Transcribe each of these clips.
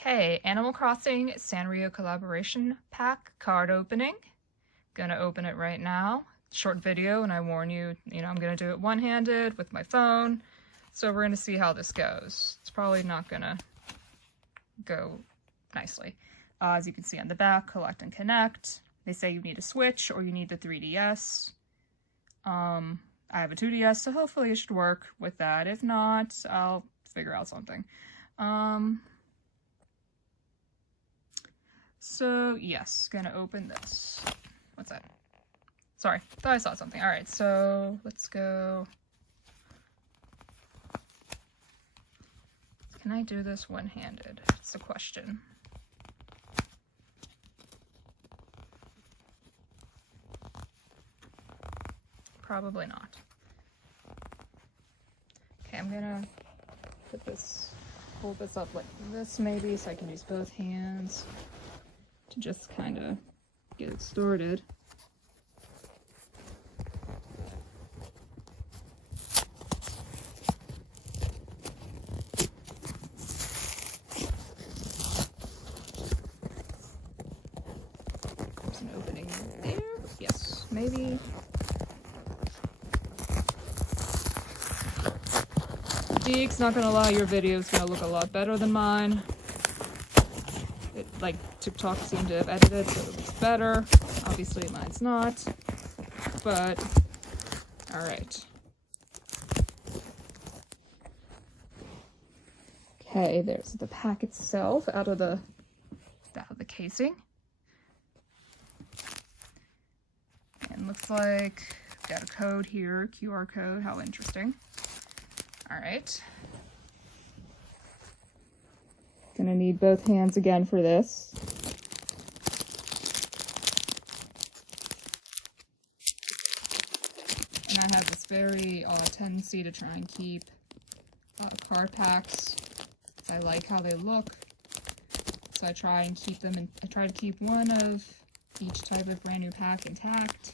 Okay, Animal Crossing Sanrio collaboration pack card opening. Gonna open it right now. Short video, and I warn you, I'm gonna do it one-handed with my phone. So we're gonna see how this goes. It's probably not gonna go nicely. As you can see on the back, collect and connect. They say you need a Switch or you need the 3DS. I have a 2DS, so hopefully it should work with that. If not, I'll figure out something. So yes, gonna open this. What's that? Sorry, thought I saw something. All right, so let's go. Can I do this one-handed? That's the question. Probably not. Okay, I'm gonna put this, hold this up like this maybe, so I can use both hands to just kind of get it started. There's an opening there. Yes, maybe. Geeks, not gonna lie, your video is gonna look a lot better than mine. Like TikTok seemed to have edited so it looks better. Obviously mine's not, but all right. Okay, there's the pack itself out of the casing. And looks like got a code here, QR code, how interesting. All right. Gonna need both hands again for this. And I have this very tendency to try and keep card packs. I like how they look, so I try and keep them. I try to keep one of each type of brand new pack intact.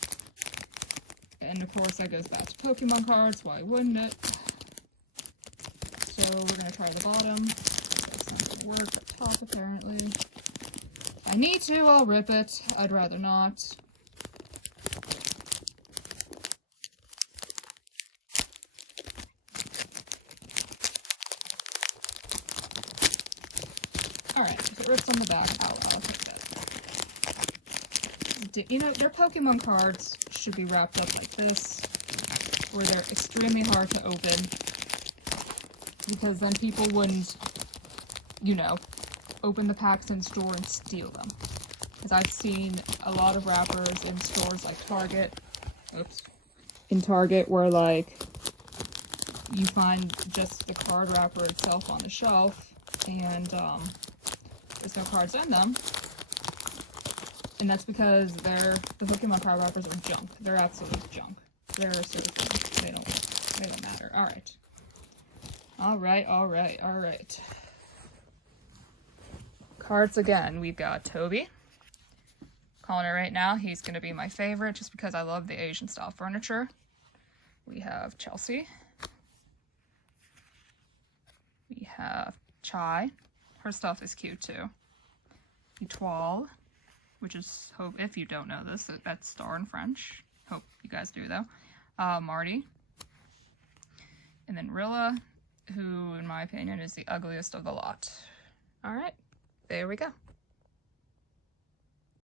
And of course, that goes back to Pokemon cards. Why wouldn't it? So we're gonna try the bottom. That's not gonna work. The top, apparently. If I need to, I'll rip it. I'd rather not. Alright, if it rips on the back, I'll fix that. Their Pokemon cards should be wrapped up like this, where they're extremely hard to open, because then people wouldn't, open the packs in store and steal them. Because I've seen a lot of wrappers in stores like Target, in Target, where like, you find just the card wrapper itself on the shelf, and there's no cards in them. And that's because the Pokemon card wrappers are junk. They're absolute junk. They're seriously, they don't matter. Alright. Cards again. We've got Toby. Calling it right now, he's gonna be my favorite just because I love the Asian style furniture. We have Chelsea. We have Chai. Her stuff is cute too. Etoile, which is, hope if you don't know this, that's star in French. Hope you guys do though. Marty. And then Rilla, who in my opinion is the ugliest of the lot. Alright, there we go.